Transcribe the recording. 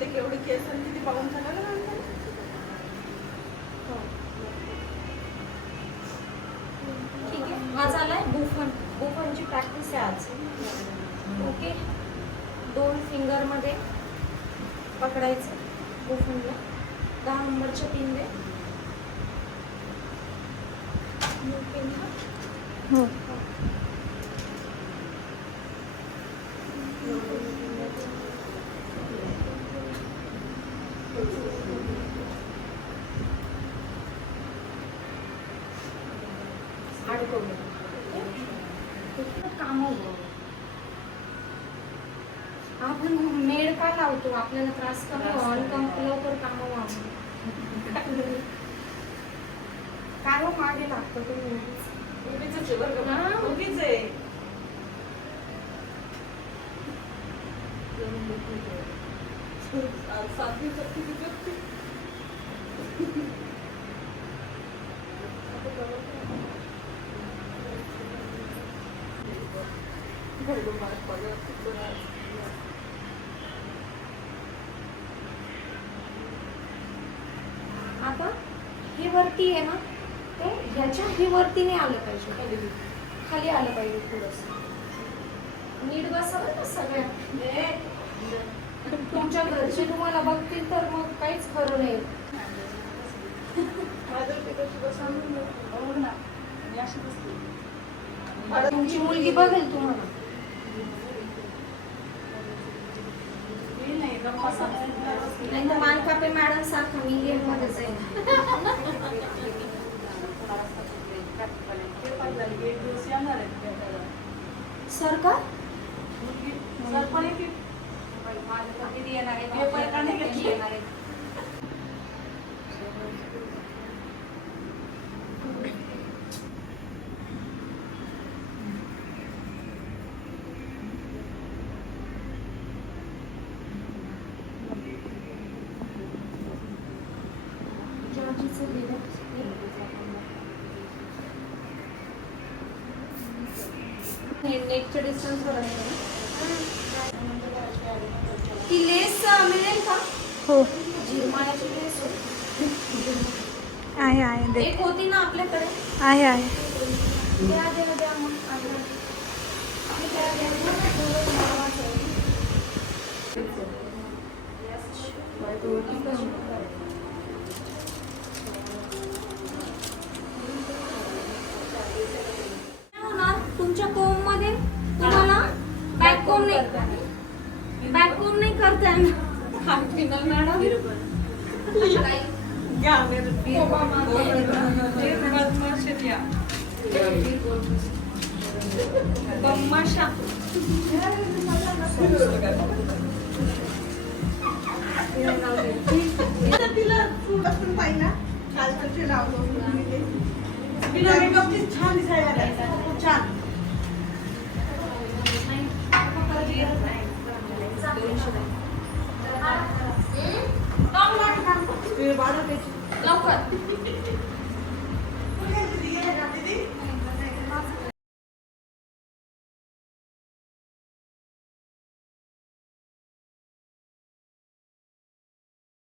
प्रत्येक एवढे केस आणि किती पाहून झाला ना ठीक आहे. हा झालाय बुफनची प्रॅक्टिस आहे आज. ओके. 2 फिंगरमध्ये पकडायचं बुफनला. 10 नंबरच्या पिन दे. हो. आपण मेड का लावतो? आपल्याला त्रास कमी व्हावा, लवकर काम व्हावं. काय हो मागे लागतं तुम्ही? उगीच आहे बरं का, उगीच आहे. सातवी चौथी किती आता हे वरती आहे ना, ते ह्याच्या हे वरती नाही आलं पाहिजे, खाली आलं पाहिजे थोडस. नीट बसावं ना सगळ्या. तुमच्या घरचे तुम्हाला बघतील तर मग काहीच खरं नाही. तुमची मुलगी बघेल तुम्हाला. नाही तर मानकापे मॅडम सारखा मी गेम मध्ये जाईल. सर का सर पण येणार आहे. नेटच्या डिस्टन्स वर ती लेस मिळेल का? हो. झिरमाळ्याची लेस आहे दे. एक होती ना आपल्याकडे. आहे द्या मग. तुमच्या कोम मध्ये तुम्हाला बॅककोम नाही करता येणार मॅडम. तिला सूट पण पाहिला कालचे लावलो तिला मेकअप छान दिसायला खूप छान. लवकर